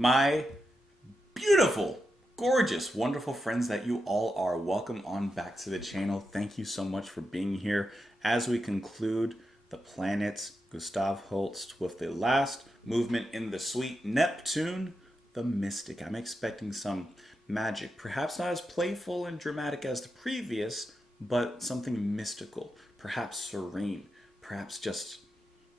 My beautiful, gorgeous, wonderful friends that you all are, welcome on back to the channel. Thank you so much for being here as we conclude the planets Gustav Holst with the last movement in the suite, Neptune, the Mystic. I'm expecting some magic, perhaps not as playful and dramatic as the previous, but something mystical, perhaps serene, perhaps just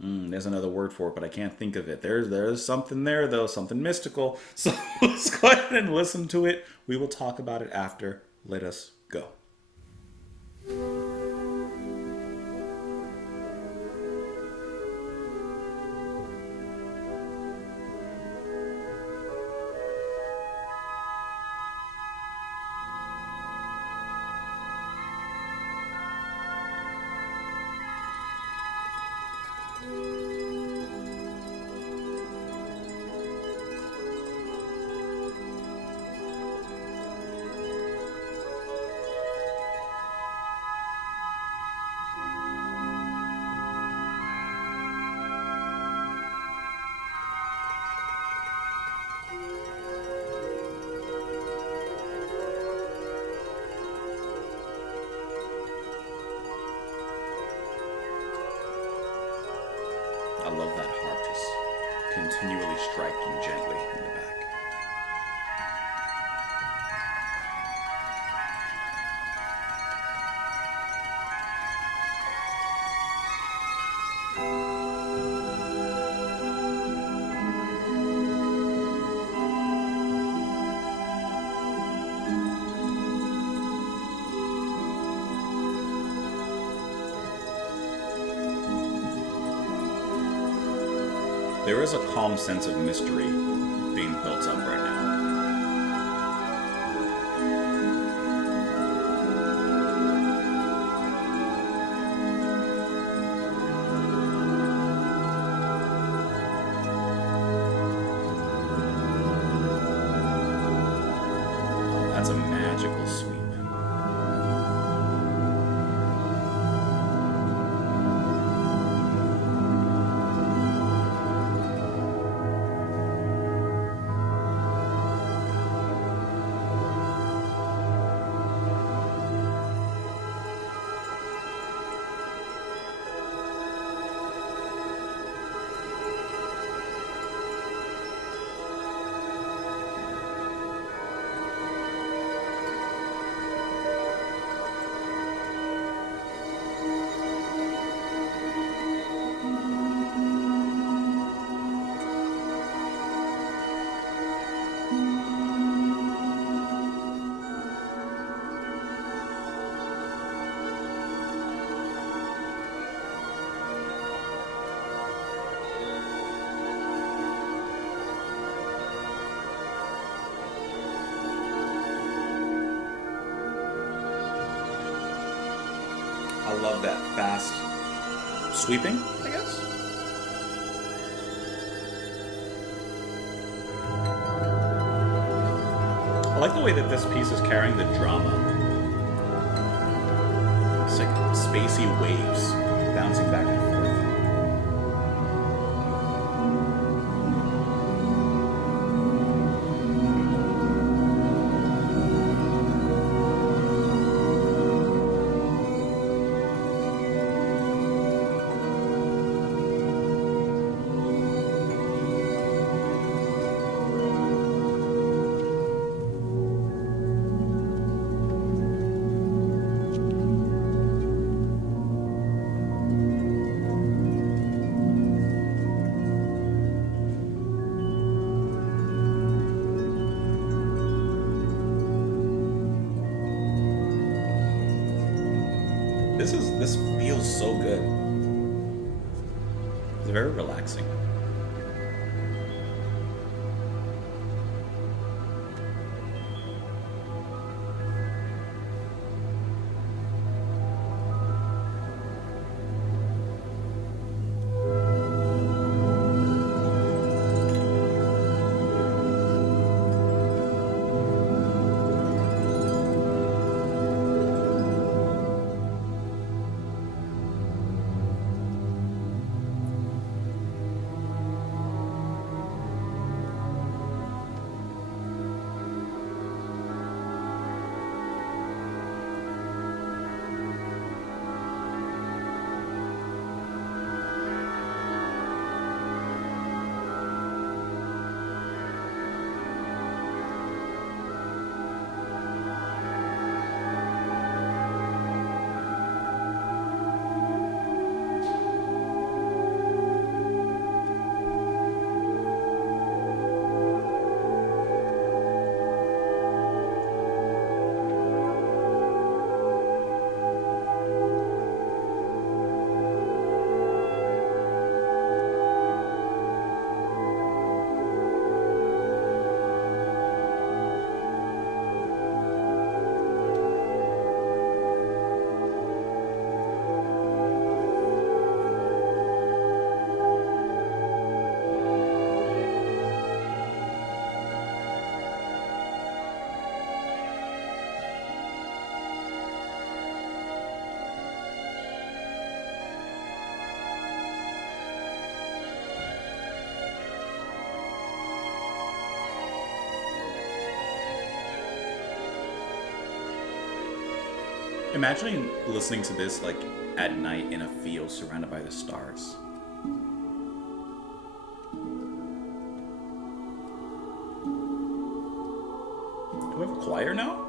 there's another word for it, but I can't think of it. There's something there, though, something mystical. So let's go ahead and listen to it. We will talk about it after. Let us go. I love that harp just continually striking gently in the back. There is a calm sense of mystery being built up right now. Oh, that's a magical sweep. I love that fast sweeping, I guess. I like the way that this piece is carrying the drama. It's like spacey waves bouncing back and forth. This feels so good. It's very relaxing. Imagine listening to this like at night in a field surrounded by the stars. Do we have a choir now?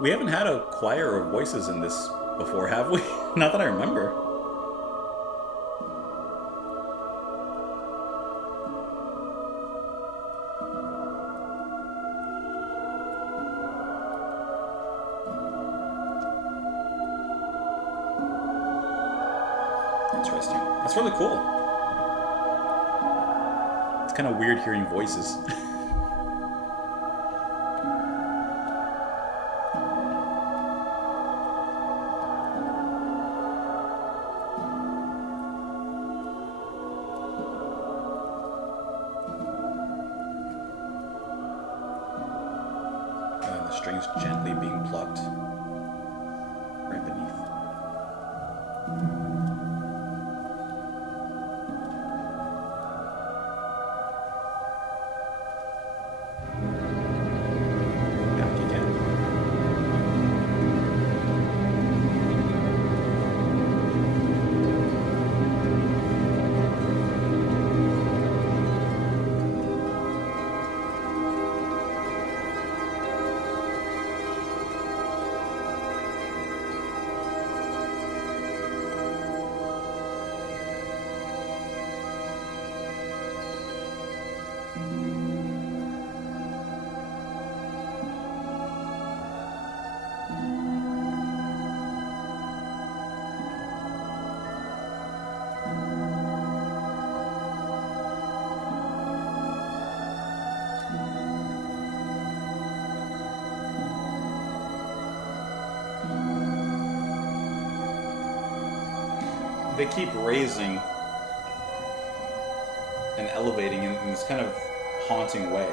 We haven't had a choir of voices in this before, have we? Not that I remember. Interesting. That's really cool. It's kind of weird hearing voices. And the strings gently being plucked right beneath. Back again. They keep raising and elevating in this kind of haunting way.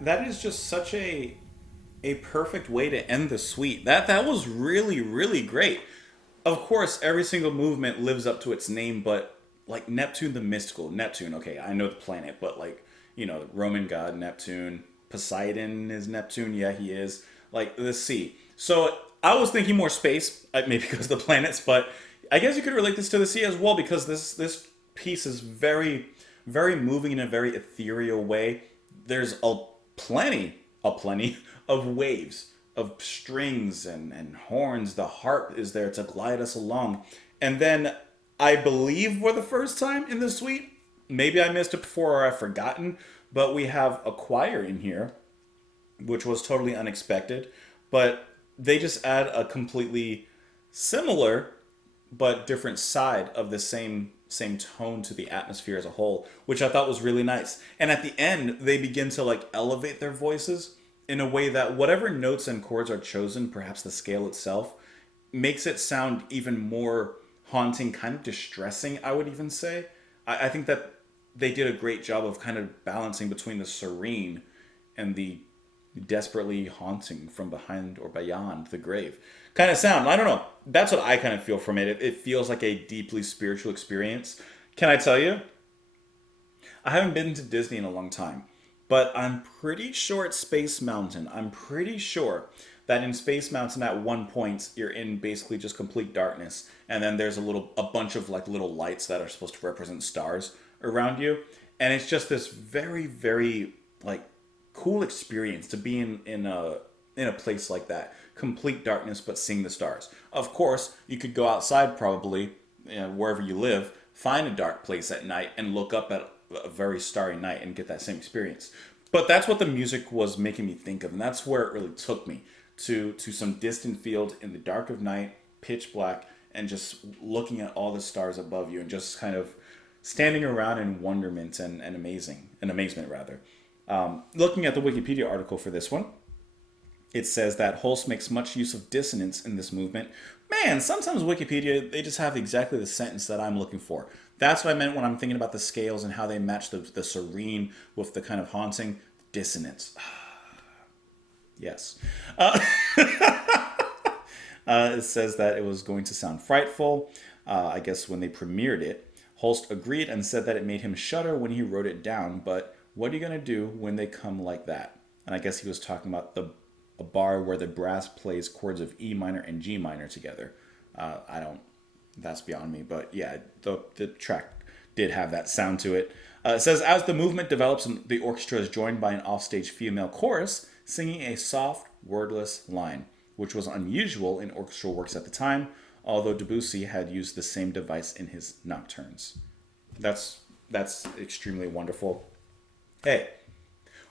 That is just such a perfect way to end the suite. That was really really great. Of course, every single movement lives up to its name, but like Neptune the mystical, Neptune, okay, I know the planet, but like, the Roman god Neptune, Poseidon is Neptune, yeah, he is. Like the sea. So I was thinking more space, maybe because of the planets, but I guess you could relate this to the sea as well because this piece is very very moving in a very ethereal way. There's a plenty of waves, of strings and horns. The harp is there to glide us along. And then I believe for the first time in the suite, maybe I missed it before or I've forgotten, but we have a choir in here, which was totally unexpected. But they just add a completely similar but different side of the same tone to the atmosphere as a whole, which I thought was really nice. And at the end, they begin to like elevate their voices in a way that whatever notes and chords are chosen, perhaps the scale itself, makes it sound even more haunting, kind of distressing, I would even say. I think that they did a great job of kind of balancing between the serene and the desperately haunting from behind or beyond the grave kind of sound. I don't know. That's what I kind of feel from it. It feels like a deeply spiritual experience. Can I tell you? I haven't been to Disney in a long time, but I'm pretty sure it's Space Mountain. I'm pretty sure that in Space Mountain at one point you're in basically just complete darkness, and then there's a bunch of like little lights that are supposed to represent stars around you, and it's just this very very like cool experience to be in a place like that, complete darkness but seeing the stars. Of course, you could go outside probably, wherever you live, find a dark place at night and look up at a very starry night and get that same experience. But that's what the music was making me think of, and that's where it really took me. to some distant field in the dark of night, pitch black, and just looking at all the stars above you and just kind of standing around in wonderment and amazement rather. Looking at the Wikipedia article for this one, it says that Holst makes much use of dissonance in this movement. Man, sometimes Wikipedia, they just have exactly the sentence that I'm looking for. That's what I meant when I'm thinking about the scales and how they match the serene with the kind of haunting dissonance. Yes. It says that it was going to sound frightful. I guess when they premiered it, Holst agreed and said that it made him shudder when he wrote it down, but what are you going to do when they come like that? And I guess he was talking about a bar where the brass plays chords of E minor and G minor together. That's beyond me, but yeah, the track did have that sound to it. It says, as the movement develops, the orchestra is joined by an offstage female chorus singing a soft, wordless line, which was unusual in orchestral works at the time, although Debussy had used the same device in his nocturnes. That's extremely wonderful. Hey,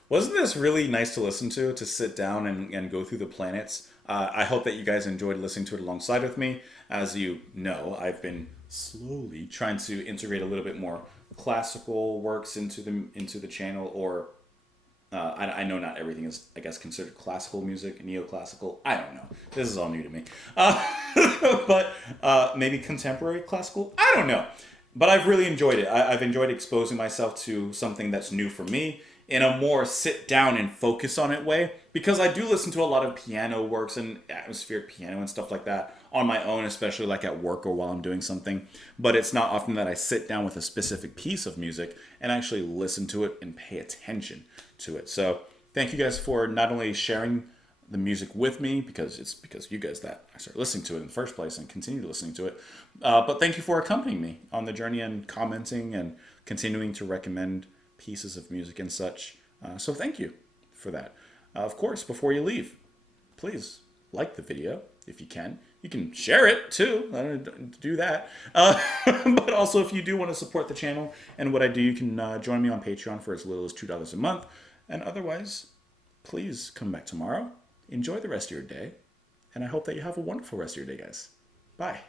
wasn't this really nice to listen to sit down and go through the planets? I hope that you guys enjoyed listening to it alongside with me. As you know, I've been slowly trying to integrate a little bit more classical works into the channel, or I know not everything is, I guess, considered classical music, neoclassical. I don't know. This is all new to me. But maybe contemporary classical? I don't know. But I've really enjoyed it. I've enjoyed exposing myself to something that's new for me in a more sit down and focus on it way, because I do listen to a lot of piano works and atmospheric piano and stuff like that on my own, especially like at work or while I'm doing something. But it's not often that I sit down with a specific piece of music and actually listen to it and pay attention to it. So thank you guys for not only sharing the music with me, because it's because of you guys that I started listening to it in the first place and continue listening to it, but thank you for accompanying me on the journey and commenting and continuing to recommend pieces of music and such. So thank you for that. Of course, before you leave, please like the video if you can. You can share it too. Do that. But also, if you do want to support the channel and what I do, you can join me on Patreon for as little as $2 a month. And otherwise, please come back tomorrow. Enjoy the rest of your day. And I hope that you have a wonderful rest of your day, guys. Bye.